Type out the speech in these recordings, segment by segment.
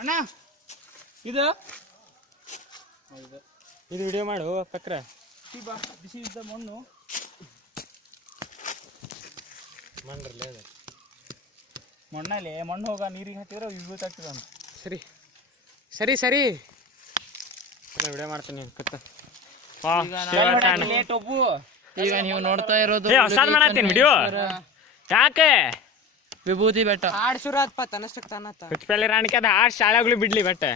ಅಣ್ಣ ಇದು ಇದು ವಿಡಿಯೋ ಮಾಡು ಪಕ್ರ. ಬಿಸಿ ಇದ್ದ ಮಣ್ಣು ಮಣ್ಣಲ್ಲಿ ಅದು ಮಣ್ಣಲ್ಲಿ ಮಣ್ಣು ಹೋಗ ನೀರಿಗೆ ಹಾಕಿದ್ರೆ ವಿಭೂತಿ ಆಗ್ತದೆ ಅಂತ. ಸರಿ ಸರಿ ಸರಿ ವಿಡಿಯೋ ಮಾಡ್ತೀನಿ ಕತ್ತ. ಈಗ ನೀವು ನೋಡ್ತಾ ಇರೋದು ಹೊಸಾದ್ ಮಾಡತ್ತೀನಿ ವಿಡಿಯೋ. ಯಾಕೆ ವಿಭೂತಿ ಬೆಟ್ಟ ಹಾಡ್ ಶುರು ಆತ್ಪ ತನ್ನಷ್ಟಕ್ಕೆ ತಾನತ್ತ ಹುಚ್ಚಪಲ್ಲಿ ರಾಣಿಕೆ ಅದು ಹಾಡು ಶಾಳೆಗಳು ಬಿಡ್ಲಿ ಬಟ್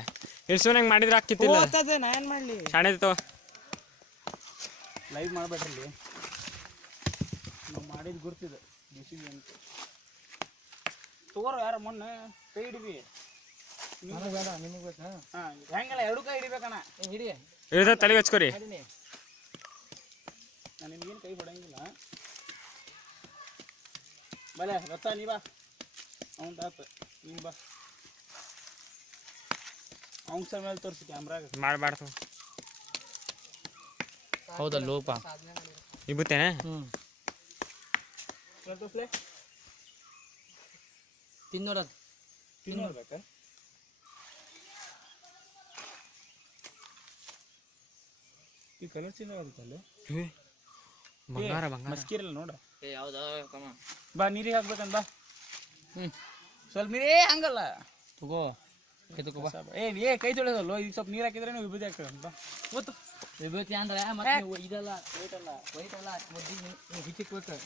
ಇರ್ಸುನಂಗೆ ಮಾಡಿದ್ರೆ ಆಗ್ತಿತ್ತಿಲ್ಲ. ನಾ ಏನ್ ಮಾಡ್ಲಿ ಶಾಣೆದಿತ್ತು ಲೈವ್ ಮಾಡ್ಬೇಡ್ರಿ. ನಾವು ಮಾಡಿದ್ ಗುರ್ತಿದೆ ಬಿಸಿ ಅಂತ ತೋರು ಯಾರ ಮಣ್ಣು ಕೈ ಹಿಡಿದಿ. ಬೇಡ ನಿನಗೆ ಬೇಕಾ? ಹಾಂ ಹೆಂಗಲ್ಲ ಎರಡು ಕೈ ಹಿಡಿಬೇಕಣ್ಣ. ಹಿಡಿ ಇಳಿದ ತಲೆಗೆ ಹಚ್ಕೋರಿ. ನಾನು ನಿಮ್ಗೇನು ಕೈ ಬಿಡಂಗಿಲ್ಲ. ಬಲೆ ರಥ ನೀ ಬಾ. ಅವ್ನು ತಾತ ನೀನು ಬಾ. ಅವ್ನ ಸಹ ಮೇಲೆ ತೋರಿಸಿ ಕ್ಯಾಮ್ರಾಗ. ಮಾಡಬಾರ್ದು. ಹೌದಾ ಲೋಪ ಇಬುತ್ತೇನೆ. ತೋರಿಸ್ಲೆ ತಿನ್ನೋಡದು ತಿನ್ನೋಡ್ಬೇಕಾ? ಈ ಕಲರ್ ಚೇಂಜ್ ಆಗುತ್ತಲ್ಲ. ಬಂಗಾರ ಬಂಗಾರ ಮಸ್ಕಿರಲ್ಲ ನೋಡ. ಯಾವ್ದಾ ಬಾ ನೀರಿಗೆ ಹಾಕ್ಬೇಕಂತ ಬಾ. ಸ್ವಲ್ಪ ನೀರೇ ಹಂಗಲ್ಲ ತಗೋ ತಗೋ ಬಾ. ಏ ಕೈ ತೊಳೆದಲ್ಲ ಈಗ ಸ್ವಲ್ಪ ನೀರು ಹಾಕಿದ್ರೆ ನೀವು ವಿಭೂತಿ ಹಾಕ್ತದೆ ಬಾ. ಗೊತ್ತು ವಿಭೂತಿ ಅಂದ್ರೆ ಮತ್ತೆ ಇದಲ್ಲ ವೈಟ್ ಅಲ್ಲ ಹಿಚ್ಚಿಕ್ಬೇಕು.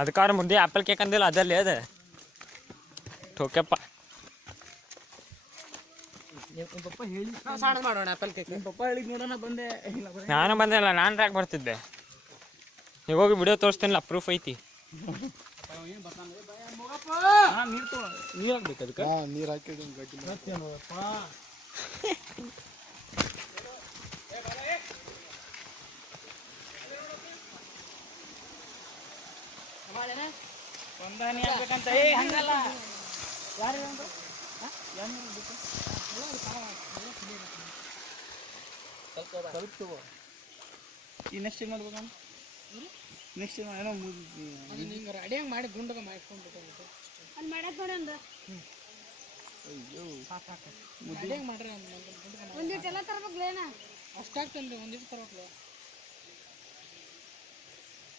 ಅದಕ್ಕಾರ ಮುಂದೆ ಆಪಲ್ ಕೇಕ್ ಅಂದಿಲ್ಲ ಅದಲ್ಲಿ ಅದ ಟೋಕೆಪ್ಪ. ನಿಮ್ಮ ಪಪ್ಪ ಹೇಳಿ ಸಾಣ ಮಾಡೋಣ ಆಪಲ್ ಕೇಕ್. ನಿಮ್ಮ ಪಪ್ಪ ಹೇಳಿದ್ ನೋಡೋಣ ಬಂದೆ. ಇಲ್ಲ ನಾನು ಬಂದಿಲ್ಲ, ನಾನು ಟ್ರ್ಯಾಕ್ ಬರ್ತಿದ್ದೆ. ಈಗ ಹೋಗಿ ವಿಡಿಯೋ ತೋರಿಸ್ತೀನಿಲ್ಲ, ಪ್ರೂಫ್ ಐತಿ. ನೀರು ತಗೋ, ನೀರು ಹಾಕ್ಬೇಕು ಅದಕ್ಕೆ. ನೀರು ಹಾಕಿದ್ರೆ ಒಂದಾನಿ ಹಾಕ್ಬೇಕಂತ. ಹಂಗಲ್ಲ ಯಾರು ಸ್ವಲ್ಪ ತಗೋ. ಈ ನೆಕ್ಸ್ಟ್ ಏನು ಮಾಡ್ಬೇಕಂತ? ನೆಕ್ಸ್ಟ್ ಏನೋ ಅಡಿಯಂಗ್ ಮಾಡಿ ಗುಂಡಗ ಮಾಡ್ಕೊಂಡು ಅಲ್ಲಿ ಮಾಡಕ್ ನೋಡಿ ಒಂದು ಅಡಿಯಂಗ್ ಮಾಡ್ರಿ ಒಂದಿಟ್ಟು ಎಲ್ಲ ತರ್ಬೇಕೇನ? ಅಷ್ಟಾಗ್ತನ್ರಿ ಒಂದಿಟ್ಟು ತರ್ಬೇಕಲ್ಲ.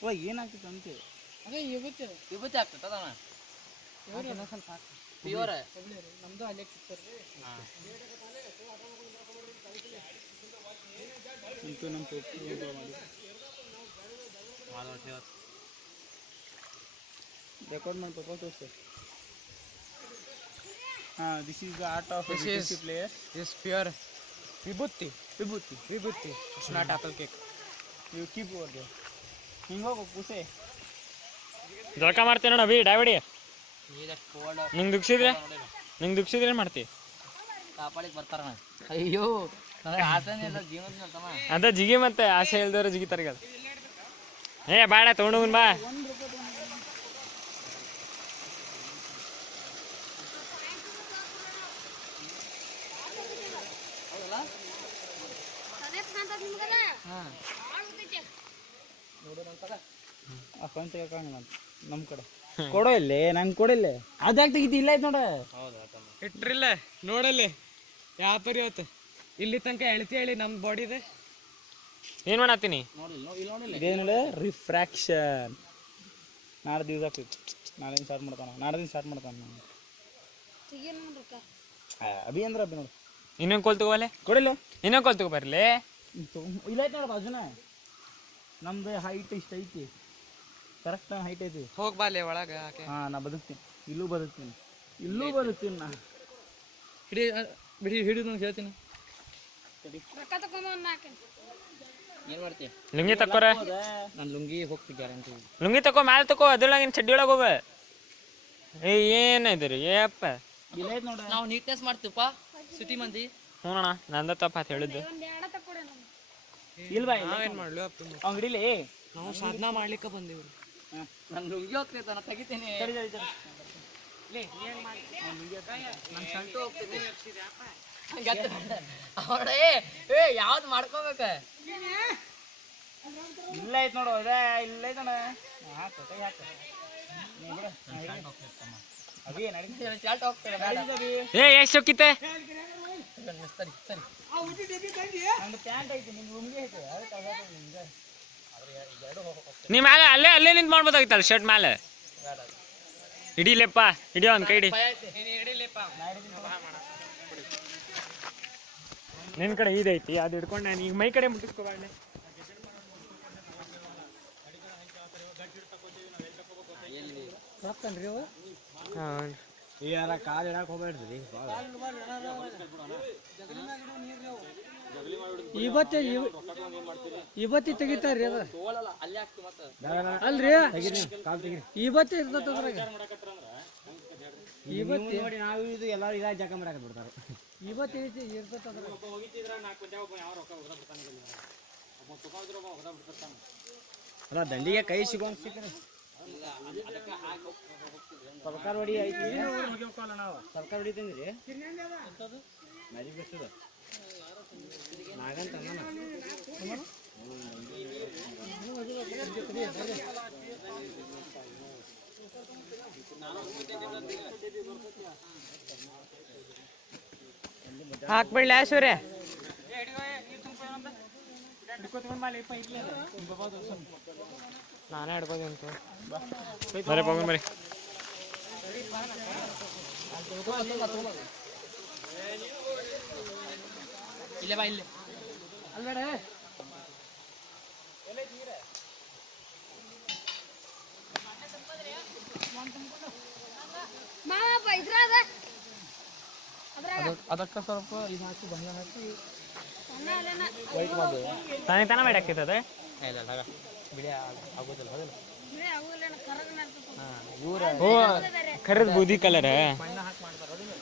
ಓ ಏನಾಗ್ತದೆ ಅಂತೆ ಅದೇ ವಿಭೂತಿ ವಿಭೂತಿ ಆಗ್ತದ ಸ್ವಲ್ಪ ಪ್ಯೂರ್ ನಮ್ದು ಅಲ್ಲೇ ಕಿತ್ತರ್ರಿ. ಅಂತೂ ನಮ್ಮ ರೆಕಾರ್ಡ್ ಮಾಡಿ ಪಪ್ಪ ತೋರಿಸ್ತೆ. ಹಾಂ, this is the art of player. Is pure ವಿಭೂತಿ. ವಿಭೂತಿ ವಿಭೂತಿ ಇಟ್ಸ್ ನಾಟ್ ಆಪಲ್ ಕೇಕ್. ನೀವು ಕೀಪ್ ಓವರ್ ದೇರ್. ಹಿಂಗೆ ಹೋಗು ಕೂಸೆ. ಜಳಕ ಮಾಡ್ತೀನಿ ನೋಡ ಅಭಿ ಡಾವಿಡಿ. ನಿಂಗೆ ದುಗ್ಸಿದ್ರೆ ಏನು ಮಾಡ್ತಿ? ಕಾಪಾಡಿಗೆ ಬರ್ತಾರ. ಅಯ್ಯೋ ನನಗೆ ಆಸೆನೇ ಇಲ್ಲ ಜೀವನದ ತಮ್ಮ. ಅದ ಜಿಗಿ ಮತ್ತೆ ಆಸೆ ಇಲ್ದವ್ರು ಜಿಗಿತಾರ. ಏ ಬಾಡ ತೊಗೊಂಡು ಬಾ. ಅಕೌಂಟ್ ತೆಗಿಯಕ್ಕಂಗಿಲ್ಲ ನಮ್ಮ ಕಡೆ. ಕೊಡೋ ಇಲ್ಲೇ ನಂಗೆ ಕೊಡಿಲ್ಲ. ಅದ್ಯಾಕೆ ತೆಗಿತಿ? ಇಲ್ಲ ಆಯ್ತು ನೋಡ. ಇಟ್ರಿಲ್ಲ ನೋಡಲ್ಲಿ ಯಾವ ಪರಿ ಇವತ್ತು ಇಲ್ಲಿ ತನಕ ಎಳ್ತಿ ನಮ್ ಬಾಡಿದೆ. ಏನು ಮಾಡತ್ತೀನಿ? ಇದೇನು ರಿಫ್ರಾಕ್ಷನ್. ನಾಳೆ ದಿವಸ ಆಗ್ತೈತಿ. ನಾಳೆಯಿಂದ ಸ್ಟಾರ್ಟ್ ಮಾಡ್ತಾನೆ ನಾನು. ಅಭಿ ಅಂದ್ರೆ ಅಭಿ ನೋಡು. ಇನ್ನೊಂದು ಕೋಲ್ ತಗೋಲೆ. ಕೊಡಿಲ್ಲ. ಇನ್ನೊಂದು ಕೋಲ್ ತಗೋ ಬರ್ಲಿ. ಇಲ್ಲ ಐತೆ ನೋಡು ಬಾಜುನ. ನಮ್ದು ಹೈಟ್ ಇಷ್ಟ ಐತಿ. ಕರೆಕ್ಟ್ ಹೈಟ್ ಐತಿ. ಹೋಗ್ಬಾಲೆ ಒಳಗ. ಹಾಂ, ನಾ ಬದುಕ್ತೀನಿ. ಇಲ್ಲೂ ಬದುಕ್ತೀನಿ ನಾ. ಹಿಡಿದು ಹೇಳ್ತೀನಿ. ರೊಕ್ಕ ತಗೊಂಬ ಏನ್ ಮಾಡ್ತೀವಿ? ಲುಂಗಿ ತಕ್ಕೋರ. ನಾನು ಲುಂಗಿ ಹೋಗ್ತೀನಿ ಗ್ಯಾರಂಟಿ. ಲುಂಗಿ ತಕೋ, ಮ್ಯಾಲೆ ತಕೋ. ಅದ್ರೊಳಗಿನ ಚಡ್ಡಿ ಒಳಗೆ ಹೋಗ. ಏನಾಯ್ತು ಏಪ್ಪ? ಇಲ್ಲ ಐತೆ ನೋಡ. ನಾವು ನೀಟ್ನೆಸ್ ಮಾಡ್ತೀವಪ್ಪ ಸಿಟಿ ಮಂದಿ. ಹ್ಞೂ ಅಣ್ಣ, ನಂದ ತಪ್ಪ ಅಂತ ಹೇಳಿದ್ದು. ಒಂದ್ ಎರಡ ತಕ್ಕೊಡ ಇಲ್ವಾ? ನಾವೇನ್ ಮಾಡ್ಲಿ ಅವ್ನು ಹಿಡಿಲಿ. ನಾವು ಸಾಧನಾ ಮಾಡ್ಲಿಕ್ಕೆ ಬಂದೇವ್ರಿ. ನಾನು ಲುಂಗಿ ಹೋಗ್ತೈತೆ, ನಾನು ತೆಗಿತೀನಿ. ಅವಳೇ ಯಾವ್ದು ಮಾಡ್ಕೋಬೇಕ? ಇಲ್ಲ ಐತೆ ನೋಡು. ಇಲ್ಲ ಐತಣ್ಣ. ಹಾಕ ಏ ಎಷ್ಟು ಹೋಗಿತ್ತೆ ನೀ ಮ್ಯಾಲೆ ಅಲ್ಲೇ ನಿಂತು ಮಾಡ್ಬೋದಾಗಿತ್ತಲ್ಲ ಶರ್ಟ್ ಮ್ಯಾಲೆ ಹಿಡಿಲೇಪ್ಪ ಹಿಡಿಯೋ ಒಂದು ಕೈ ಹಿಡಿ ನಿನ್ನ ಕಡೆ ಇದೈತಿ ಅದು ಹಿಡ್ಕೊಂಡು ನಾನು ಈಗ ಮೈ ಕಡೆ ಮುಟ್ಟಿಸ್ಕೋಬಾರ್ದೆ ಹಾಂ ಯಾರ ಕಾಲು ಇಡಕ್ಕೆ ಹೋಗ್ಬೇಡ್ರಿ ಇವತ್ತಿ ತೆಗಿತಾರ್ರಿ ಅದ ಅಲ್ರಿ ಇವತ್ತೇ ಇರ್ತದ ಇವತ್ತು ನೋಡಿ ನಾವು ಇದು ಎಲ್ಲರೂ ಇದಾಗ ಜಾಗ ಮಾಡಕ್ಕೆ ಬಿಡ್ತಾರೆ ಇವತ್ತು ಇರ್ತದ ಅಲ್ಲ ದಂಡಿಗೆ ಕೈ ಸಿಗೋಂಗ್ ಸಿಕ್ಕರೆ ಸರ್ಕಾರ ಹೊಡಿ ಐತಿ ಸರ್ಕಾರ ಹೊಡಿತಂದ್ರಿ ಮರಿ ಬೆಸ್ತದ ನಾಗಂತ ಹಾಕ್ಬಿಡ್ಲ ಸೂರ್ಯ ನಾನೇ ಹಿಡ್ಕೋದು ಅಂತ ಬರೀ ಹೋಗೋಣ ಬರೀ ಇಲ್ಲೇ ಬಾ ಇಲ್ಲೇ ಅಲ್ಬೇಡ ಮಾವಪ್ಪ ಇದ್ರಾಗ ಅದಕ್ಕೆ ಸ್ವಲ್ಪ ಇದು ಹಾಕಿ ಬಂದ ಹಾಕಿ ತಾನೇ ತಾನೇ ಮಾಡಿ ಹಾಕ್ತದೆ ಇಲ್ಲ ಬಿಡಿ ಆಗೋದಿಲ್ಲ ಹೌದಿಲ್ಲ ಓ ಕರ್ರದ್ ಬೂದಿ ಕಲರ್ ಮಣ್ಣ ಹಾಕಿ ಮಾಡ್ತಾರೆ ಹೌದಿಲ್ಲ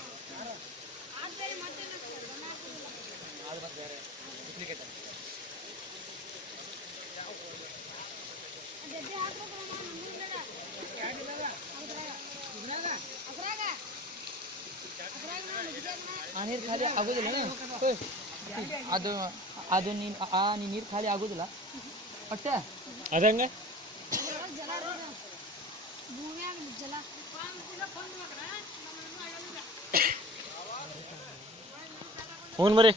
ಆ ನೀರು ಖಾಲಿ ಆಗೋದಿಲ್ಲ ಅದು ಅದು ನೀನು ನೀರು ಖಾಲಿ ಆಗೋದಿಲ್ಲ ಒಟ್ಟೆ ಅದಂಗ ಹ್ಞೂ ಬರೀ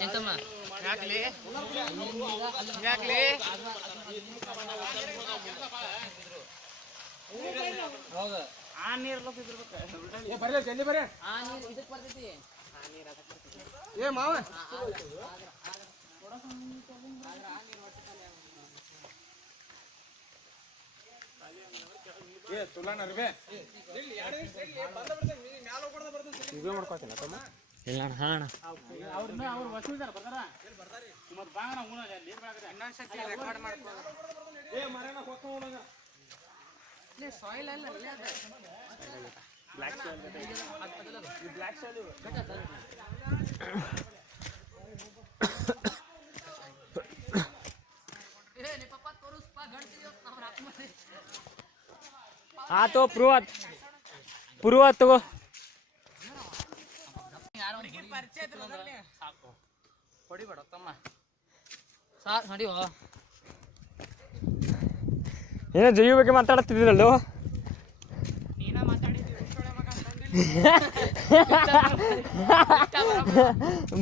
ಎಂತಮ್ಮ ಹೌದು ಆ ನೀರು ಬರ್ರಿ ಜಲ್ದಿ ಬರ್ರಿ ಆ ನೀರು ಇದಕ್ಕೆ ಬರ್ತೈತಿ ಏ ಮಾವ ಏ ತುಲಾನ ಅರ್ಬೆ ಇದು ಮಾಡ್ಕೊತೀನಿ ತಮ್ಮ ಇಲ್ಲ ಹಾಂ ಅವ್ರು ವಸೂಲ್ದಾರ ಬರ್ತಾರ ಮತ್ತೆ ಬಾಂಗನ ಊನಾಗ ನೀರು ಬೆಳಗದೆ ಇನ್ನೊಂದ್ಸತಿ ರೆಕಾರ್ಡ್ ಮಾಡ್ಕೊಳ್ಳೋದು ಏ ಮರಣ ಹೊಕ್ಕ ಉಣಗ ಲೇ ಸಾಯಿಲ್ ಅಲ್ಲ ಅಲ್ಲೇ ಅದ ಬ್ಲ್ಯಾಕ್ ಸಾಯಿಲ್ ಈ ಬ್ಲ್ಯಾಕ್ ಸಾಯಿಲ್ ಆತೋ ಪುರುವ ತಗೋ ಸಾಕು ಹೊಡಿಬೇಡ ತಮ್ಮ ಸಾಕು ನಡಿಯೋ ಏನೋ ಜೀವ ಬಗ್ಗೆ ಮಾತಾಡ್ತಿದ್ದೀರಲ್ಲೋ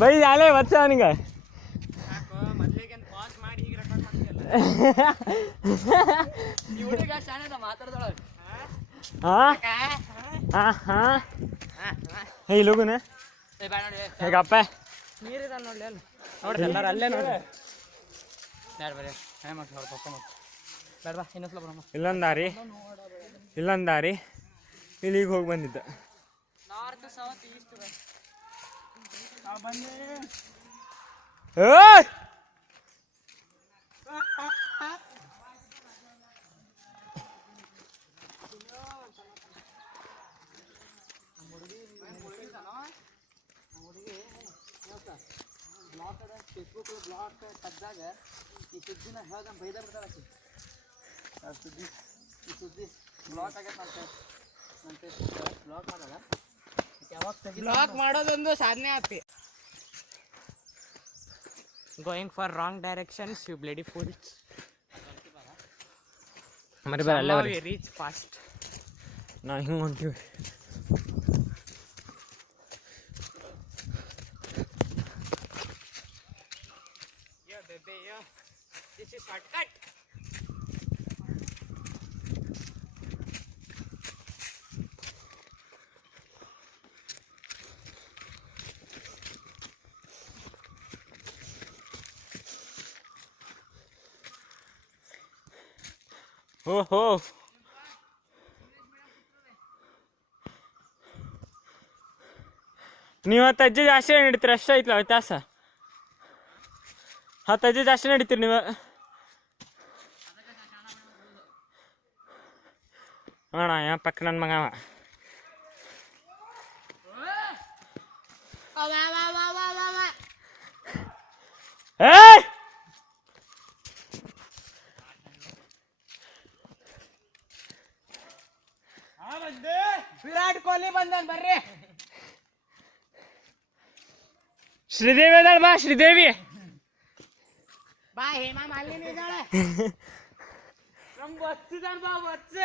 ಬೈ ಅಲೇ ವಚ್ಚ ಅವನಿಗೆ ಮಾತಾಡ್ದೊಳಗೆ ಹೇ ಲೋಗುನ ಏ ಬೇಡ ನೋಡಿ ಹೇಗಪ್ಪ ನೀರಿದ ನೋಡ್ಲಿ ಅಲ್ಲಿ ನೋಡ್ರಿ ಎಲ್ಲಾರು ಅಲ್ಲೇ ನೋಡ್ರಿ ಬೇಡ ಬರ್ರಿ ಹೇ ಮಾಡಿ ಅವ್ರ ಪಪ್ಪ ಮಾಡಿ ಬೇಡ ಬಾ ಇನ್ನೊಂದ್ಸಲ ಬರಮ್ಮ ಇಲ್ಲೊಂದಾರಿ ಇಲ್ಲಿಗೆ ಹೋಗಿ ಬಂದಿದ್ದ ನಾರ್ತ್ ಸೌತ್ ಈಸ್ಟ್ ಏಯ್ ಫೇಸ್ಬುಕ್ ಬ್ಲಾಗ್ ತೆಗ್ದಾಗ ಈ ಸುದ್ದಿನ ಹೇಳ್ದಂಗೆ ಬೈದ ಬಿಡ್ತಾಳೆ ಸುದ್ದಿ ಈ ಸುದ್ದಿ ಬ್ಲಾಕ್ ಆಗೈತೆ ನನ್ನ ಫೇಸ್ಬುಕ್ ಬ್ಲಾಕ್ ಮಾಡಲ್ಲ ಯಾವಾಗ ಬ್ಲಾಕ್ ಮಾಡೋದೊಂದು ಸಾಧನೆ ಆತಿ going for wrong directions you bloody fools. ಮರಿ ಬೇರೆ ಅಲ್ಲೇ ಬರ್ರಿ. Reach fast. ನಾವು ಹಿಂಗೆ ಹೊಂಟೀವಿ. Yo baby yo, this is shortcut. ಓಹೋ ನೀವು 10 ಹೆಜ್ಜೆ ಜಾಸ್ತಿ ನಡೀತೀರಿ ಅಷ್ಟೇ ಐತ್ಲ ವ್ಯತ್ಯಾಸ. 10 ಹೆಜ್ಜೆ ಜಾಸ್ತಿ ನಡೀತೀರಿ ನೀವು. ಅಣ್ಣ ಯಾವ ಪಕ್ಕ ನನ್ನ ಮಗ ಅವ. ಏಯ್ ವಿರಾಟ್ ಕೊಹ್ಲಿ ಬಂದನ್ ಬರ್ರಿ. ಶ್ರೀದೇವಿ ಅದಾಳ ಬಾ ಶ್ರೀದೇವಿ. ಬಾ ಹೇಮಾ ಮಾಲಿನಿ ಇದ್ದಾಳೆ. ನಮ್ ಬಚ್ಚಿದಾನ್ ಬಾ ಬಚ್ಚ.